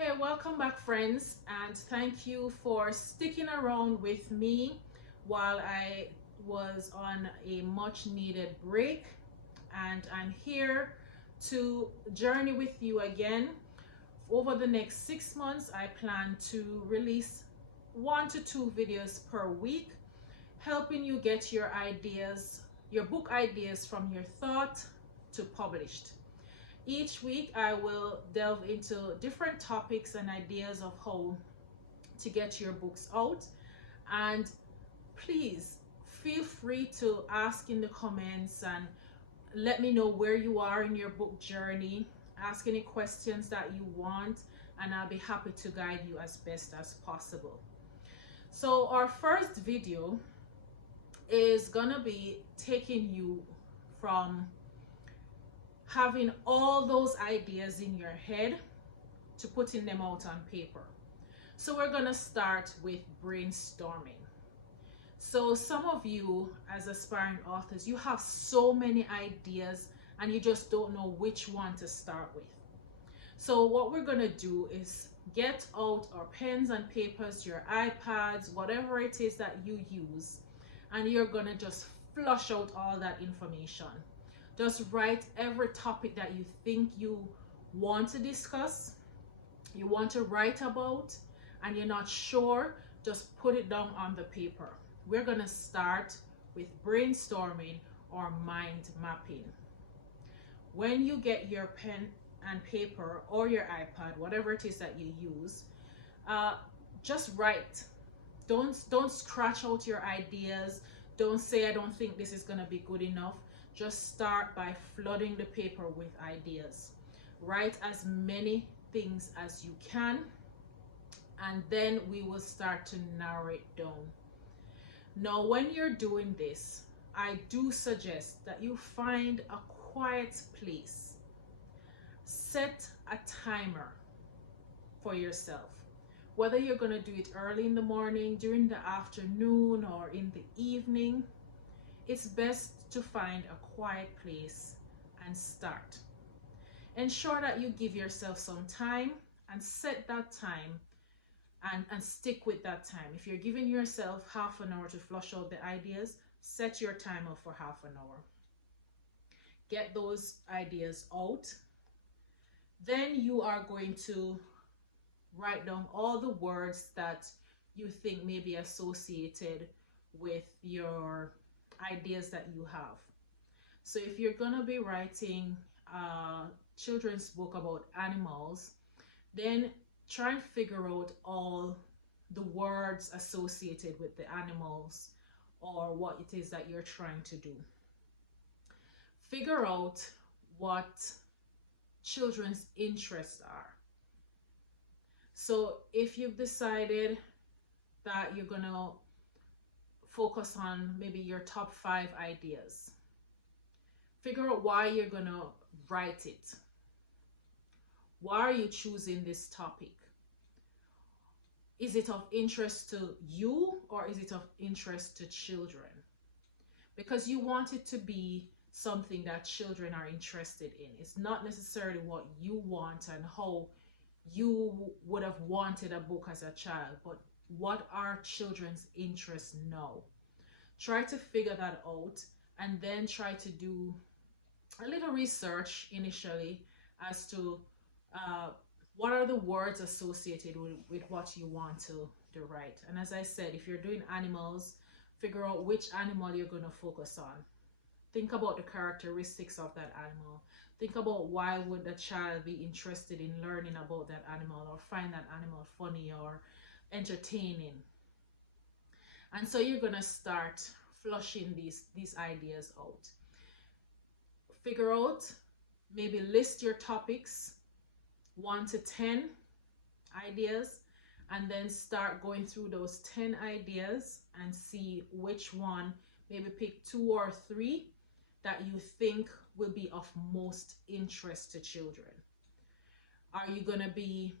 Hey, welcome back, friends, and thank you for sticking around with me while I was on a much needed break. And I'm here to journey with you again. Over the next 6 months, I plan to release 1 to 2 videos per week, helping you get your ideas, your book ideas from your thought to published. Each week, I will delve into different topics and ideas of how to get your books out. And please feel free to ask in the comments and let me know where you are in your book journey. Ask any questions that you want, and I'll be happy to guide you as best as possible. So, our first video is gonna be taking you from having all those ideas in your head to putting them out on paper. So we're gonna start with brainstorming. So some of you as aspiring authors, you have so many ideas and you just don't know which one to start with. So what we're gonna do is get out our pens and papers, your iPads, whatever it is that you use, and you're gonna just flush out all that information. Just write every topic that you think you want to discuss, you want to write about, and you're not sure, just put it down on the paper. We're going to start with brainstorming or mind mapping. When you get your pen and paper or your iPad, whatever it is that you use, just write. Don't scratch out your ideas. Don't say, I don't think this is going to be good enough. Just start by flooding the paper with ideas. Write as many things as you can, and then we will start to narrow it down. Now, when you're doing this, I do suggest that you find a quiet place. Set a timer for yourself. Whether you're going to do it early in the morning, during the afternoon, or in the evening, it's best to find a quiet place and start. Ensure that you give yourself some time and set that time and stick with that time. If you're giving yourself half an hour to flush out the ideas, set your timer for half an hour. Get those ideas out. Then you are going to write down all the words that you think may be associated with your ideas that you have. So if you're gonna be writing a children's book about animals, then try and figure out all the words associated with the animals or what it is that you're trying to do. Figure out what children's interests are. So if you've decided that you're gonna focus on maybe your top 5 ideas, figure out why you're gonna write it. Why are you choosing this topic? Is it of interest to you or is it of interest to children? Because you want it to be something that children are interested in. It's not necessarily what you want and how you would have wanted a book as a child, but what are children's interests now? Try to figure that out and then try to do a little research initially as to what are the words associated with what you want to write. And as I said, if you're doing animals, figure out which animal you're going to focus on. Think about the characteristics of that animal. Think about why would a child be interested in learning about that animal or find that animal funny or entertaining. And so you're going to start flushing these ideas out. Figure out, maybe list your topics, 1 to 10 ideas, and then start going through those 10 ideas and see which one, maybe pick 2 or 3 that you think will be of most interest to children. Are you going to be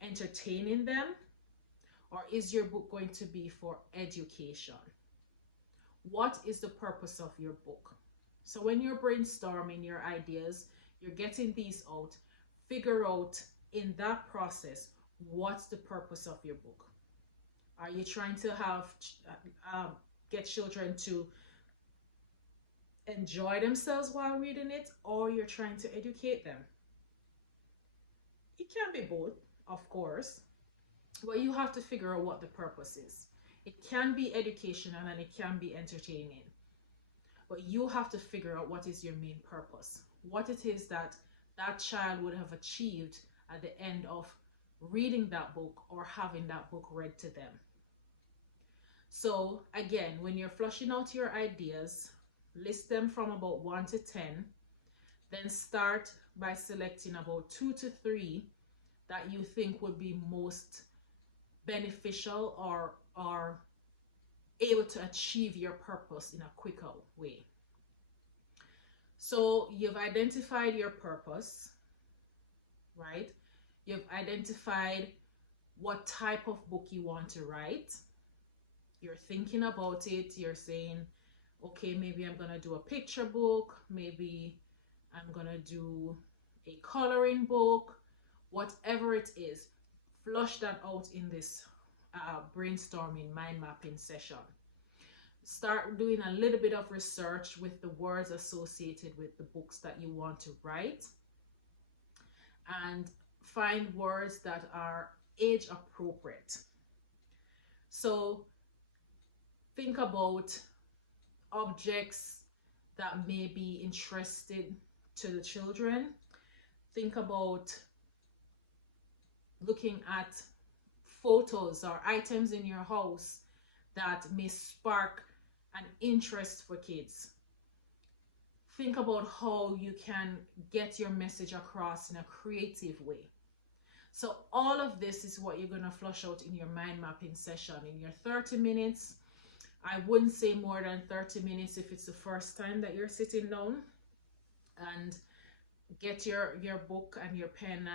entertaining them, or is your book going to be for education? What is the purpose of your book? So when you're brainstorming your ideas, you're getting these out, figure out in that process, what's the purpose of your book? Are you trying to have get children to enjoy themselves while reading it, or you're trying to educate them? It can be both, of course, but you have to figure out what the purpose is. It can be educational and it can be entertaining, but you have to figure out what is your main purpose, what it is that that child would have achieved at the end of reading that book or having that book read to them. So again, when you're flushing out your ideas, list them from about 1 to 10, then start by selecting about 2 to 3 that you think would be most beneficial or able to achieve your purpose in a quicker way. So you've identified your purpose, right? You've identified what type of book you want to write. You're thinking about it. You're saying, okay, maybe I'm going to do a picture book. Maybe I'm going to do a coloring book. Whatever it is, flush that out in this brainstorming mind mapping session. Start doing a little bit of research with the words associated with the books that you want to write, and find words that are age appropriate. So think about objects that may be interested to the children. Think about looking at photos or items in your house that may spark an interest for kids. Think about how you can get your message across in a creative way. So all of this is what you're going to flush out in your mind mapping session in your 30 minutes. I wouldn't say more than 30 minutes if it's the first time that you're sitting down, and get your book and your pen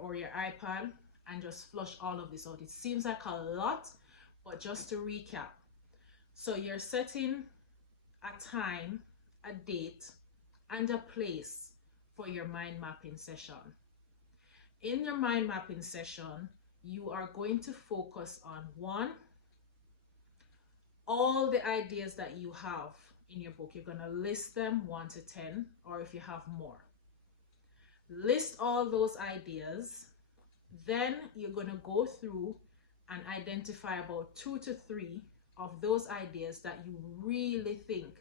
or your iPad and just flush all of this out. It seems like a lot, but just to recap. So you're setting a time, a date, and a place for your mind mapping session. In your mind mapping session, you are going to focus on 1, all the ideas that you have in your book. You're going to list them 1 to 10, or if you have more. List all those ideas. Then you're going to go through and identify about 2 to 3 of those ideas that you really think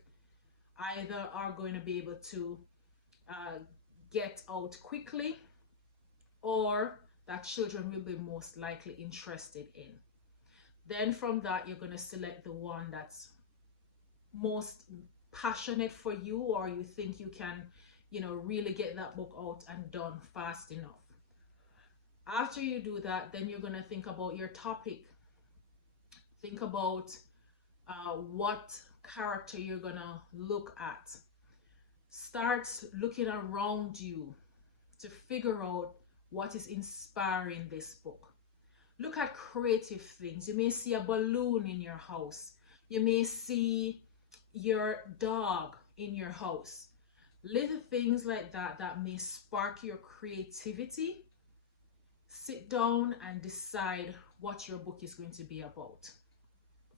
either are going to be able to get out quickly, or that children will be most likely interested in. Then from that, you're going to select the one that's most passionate for you, or you think you can, really get that book out and done fast enough. After you do that, then you're going to think about your topic. Think about what character you're going to look at. Start looking around you to figure out what is inspiring this book. Look at creative things. You may see a balloon in your house. You may see your dog in your house. Little things like that that may spark your creativity. Sit down and decide what your book is going to be about.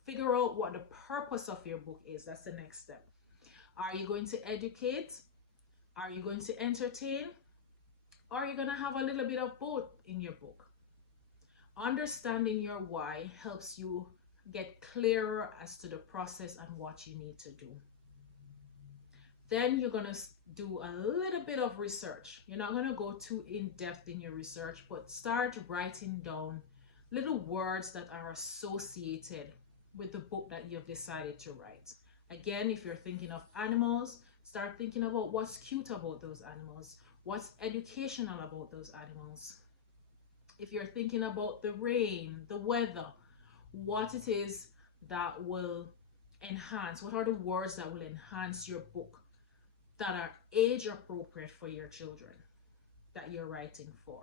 Figure out what the purpose of your book is. That's the next step. Are you going to educate? Are you going to entertain? Or are you going to have a little bit of both in your book? Understanding your why helps you get clearer as to the process and what you need to do. Then you're going to do a little bit of research. You're not going to go too in depth in your research, but start writing down little words that are associated with the book that you've decided to write. Again, if you're thinking of animals, start thinking about what's cute about those animals, what's educational about those animals. If you're thinking about the rain, the weather, what it is that will enhance, what are the words that will enhance your book that are age appropriate for your children that you're writing for.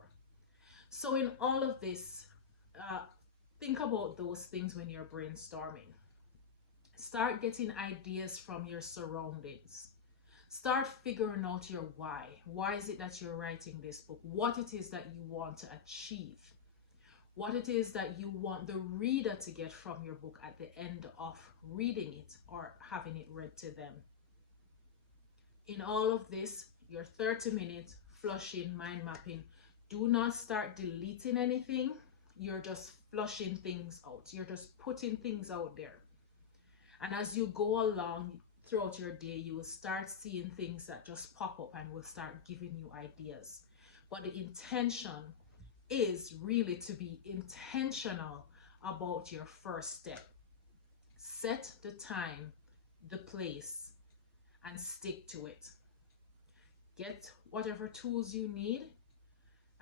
So in all of this, think about those things when you're brainstorming. Start getting ideas from your surroundings. Start figuring out your why. Why is it that you're writing this book? What it is that you want to achieve? What it is that you want the reader to get from your book at the end of reading it or having it read to them. In all of this, your 30 minutes flushing, mind mapping, do not start deleting anything. You're just flushing things out. You're just putting things out there. And as you go along throughout your day, you will start seeing things that just pop up and will start giving you ideas. But the intention is really to be intentional about your first step. Set the time, the place, and stick to it. Get whatever tools you need.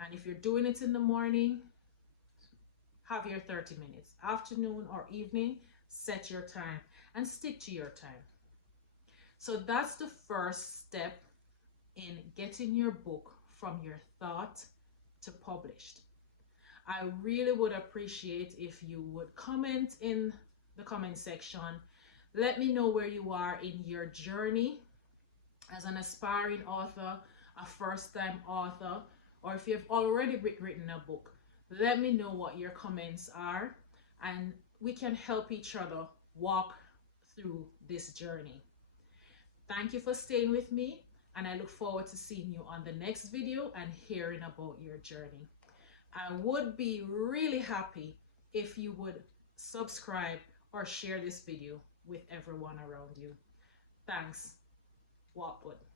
And if you're doing it in the morning, have your 30 minutes. Afternoon or evening, set your time and stick to your time. So that's the first step in getting your book from your thought to published. I really would appreciate if you would comment in the comment section. Let me know where you are in your journey as an aspiring author, a first-time author, or if you've already written a book. Let me know what your comments are, and we can help each other walk through this journey. Thank you for staying with me, and I look forward to seeing you on the next video and hearing about your journey. I would be really happy if you would subscribe or share this video with everyone around you. Thanks. Walk good.